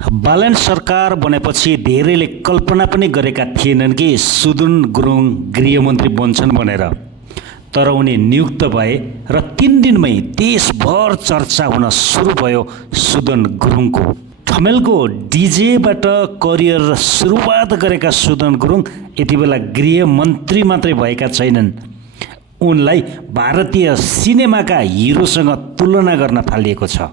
बालन सरकार बनेपछि धेरैले कल्पना पनि गरेका थिएनन् कि सुदन गुरुङ गृहमन्त्री बन्छन् भनेर। तर उनी नियुक्त भए र 3 दिनमै देशभर चर्चा हुन सुरु भयो सुदन गुरुङको। ठमेलको डिजेबाट करियर सुरुवात गरेका सुदन गुरुङ यति बेला गृहमन्त्री मात्रै भएका छैनन्, उनलाई भारतीय सिनेमाका हिरोसँग तुलना गर्न थालिएको छ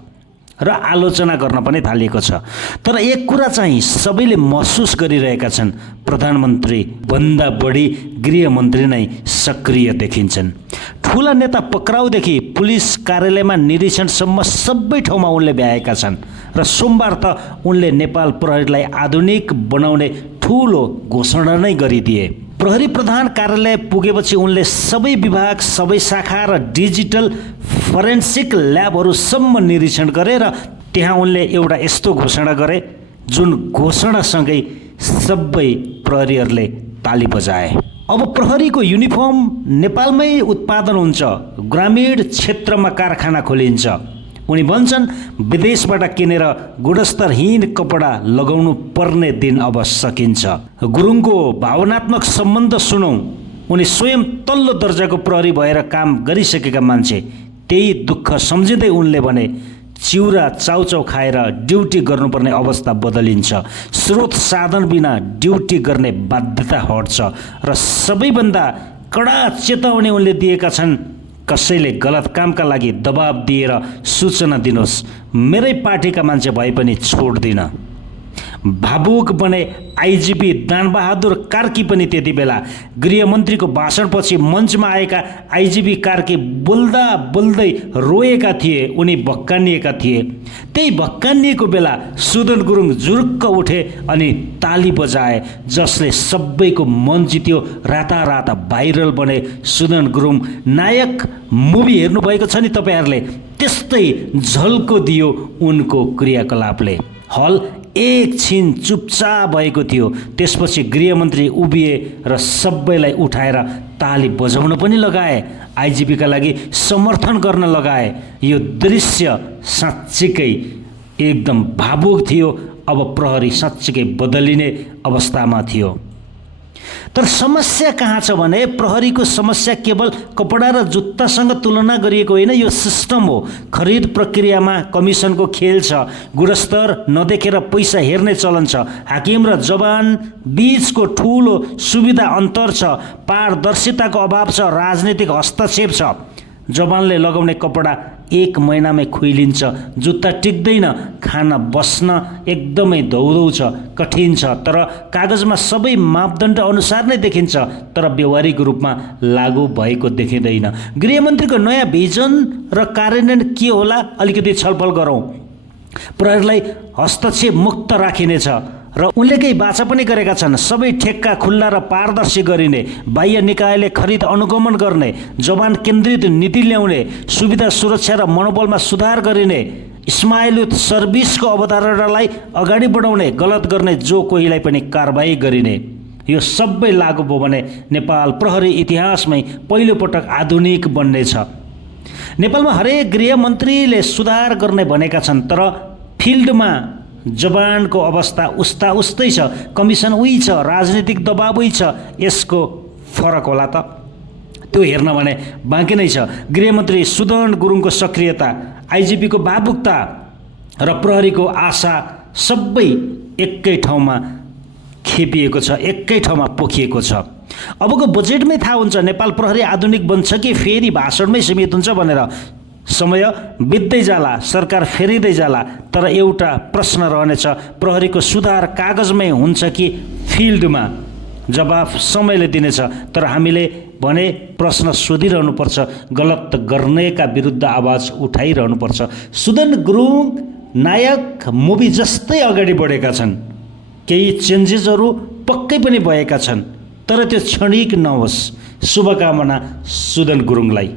र आलोचना गर्न पनि थालिएको छ। तर एक कुरा चाहिँ सबैले महसुस गरिरहेका छन्, प्रधानमन्त्री भन्दा बढी गृहमन्त्री नै सक्रिय देखिन्छन्। ठुला नेता पक्राउदेखि पुलिस कार्यालयमा निरीक्षणसम्म सबै ठाउँमा उनले भ्याएका छन् र सोमबार त उनले नेपाल प्रहरीलाई आधुनिक बनाउने ठुलो घोषणा नै गरिदिए। प्रहरी प्रधान कार्यालय पुगेपछि उनले सबै विभाग, सबै शाखा र डिजिटल फरेन्सिक ल्याबहरूसम्म निरीक्षण गरे र त्यहाँ उनले एउटा यस्तो घोषणा गरे जुन घोषणासँगै सबै प्रहरीहरूले ताली बजाए। अब प्रहरीको युनिफर्म नेपालमै उत्पादन हुन्छ, ग्रामीण क्षेत्रमा कारखाना खोलिन्छ। उनी भन्छन् विदेशबाट किनेर गुणस्तरहीन कपडा लगाउनु पर्ने दिन अब सकिन्छ। गुरुङको भावनात्मक सम्बन्ध सुनौँ। उनी स्वयं तल्लो दर्जाको प्रहरी भएर काम गरिसकेका मान्छे। त्यही दुःख सम्झिँदै उनले भने चिउरा चाउचाउ खाएर ड्युटी गर्नुपर्ने अवस्था बदलिन्छ। स्रोत साधन बिना ड्युटी गर्ने बाध्यता हट्छ र सबैभन्दा कडा चेतावनी उनले दिएका छन्, कसैले गलत कामका लागि दबाब दिएर सूचना दिनुहोस्, मेरै पार्टीका मान्छे भए पनि छोड्दिन। भावुक बने आइजिपी दानबहादुर कार्की पनि त्यति बेला गृहमन्त्रीको भाषणपछि मञ्चमा आएका आइजिपी कार्की बोल्दा बोल्दै रोएका थिए। उनी भक्कानिएका थिए। त्यही भक्कानिएको बेला सुदन गुरुङ जुरुक्क उठे अनि ताली बजाए, जसले सबैको मन जित्यो। रातारात भाइरल बने सुदन गुरुङ नायक मुभी हेर्नुभएको छ नि तपाईँहरूले, त्यस्तै झल्को दियो उनको क्रियाकलापले। हल एकछिन चुपचाप भएको थियो। त्यसपछि गृहमन्त्री उभिए र सबैलाई उठाएर ताली बजाउन पनि लगाए, आइजिपीका लागि समर्थन गर्न लगाए। यो दृश्य साँच्चीकै एकदम भावुक थियो। अब प्रहरी साँच्चीकै बदलिने अवस्थामा थियो। तर समस्या कहाँ छ भने प्रहरीको समस्या केवल कपडा र जुत्तासँग तुलना गरिएको होइन, यो सिस्टम हो। खरिद प्रक्रियामा कमिसनको खेल छ, गुणस्तर नदेखेर पैसा हेर्ने चलन छ, हाकिम र जवान बीचको ठुलो सुविधा अन्तर छ, पारदर्शिताको अभाव छ, राजनीतिक हस्तक्षेप छ। जवानले लगाउने कपडा 1 महिनामै खुइलिन्छ, जुत्ता टिक्दैन, खाना बस्न एकदमै धौधौ छ, कठिन छ। तर कागजमा सबै मापदण्ड अनुसार नै देखिन्छ, तर व्यवहारिक रूपमा लागू भएको देखिँदैन। गृहमन्त्रीको नयाँ भिजन र कार्यान्वयन के होला, अलिकति छलफल गरौँ। प्रहरीलाई हस्तक्षेप मुक्त राखिनेछ र उनले केही बाचा पनि गरेका छन्। सबै ठेक्का खुल्ला र पारदर्शी गरिने, बाह्य निकायले खरिद अनुगमन गर्ने, जवान केन्द्रित नीति ल्याउने, सुविधा सुरक्षा र मनोबलमा सुधार गरिने, स्माइल विथ सर्भिसको अवधारणालाई अगाडि बढाउने, गलत गर्ने जो कोहीलाई पनि कारबाही गरिने। यो सबै लागू भयो भने नेपाल प्रहरी इतिहासमै पहिलोपटक आधुनिक बन्नेछ। नेपालमा हरेक गृहमन्त्रीले सुधार गर्ने भनेका छन्, तर फिल्डमा जवानको अवस्था उस्ता उस्तै छ, कमिसन उही छ, राजनीतिक दबाब उही छ। यसको फरक होला त? त्यो हेर्न भने बाँकी नै छ। गृहमन्त्री सुदन गुरुङको सक्रियता, आइजिपीको भावुकता र प्रहरीको आशा सबै एकै ठाउँमा खेपिएको छ, एकै ठाउँमा पोखिएको छ। अबको बजेटमै थाहा हुन्छ नेपाल प्रहरी आधुनिक बन्छ कि फेरि भाषणमै सीमित हुन्छ भनेर। समय बित्दै जाला, सरकार फेरिँदै जाला, तर एउटा प्रश्न रहनेछ, प्रहरीको सुधार कागजमै हुन्छ कि फिल्डमा? जवाफ समयले दिनेछ। तर हामीले भने प्रश्न सोधिरहनुपर्छ, गलत गर्नेका विरुद्ध आवाज उठाइरहनुपर्छ। सुदन गुरुङ नायक मुभी जस्तै अगाडि बढेका छन्। केही चेन्जेसहरू पक्कै पनि भएका छन्, तर त्यो क्षणिक नहोस्। शुभकामना सुदन गुरुङलाई।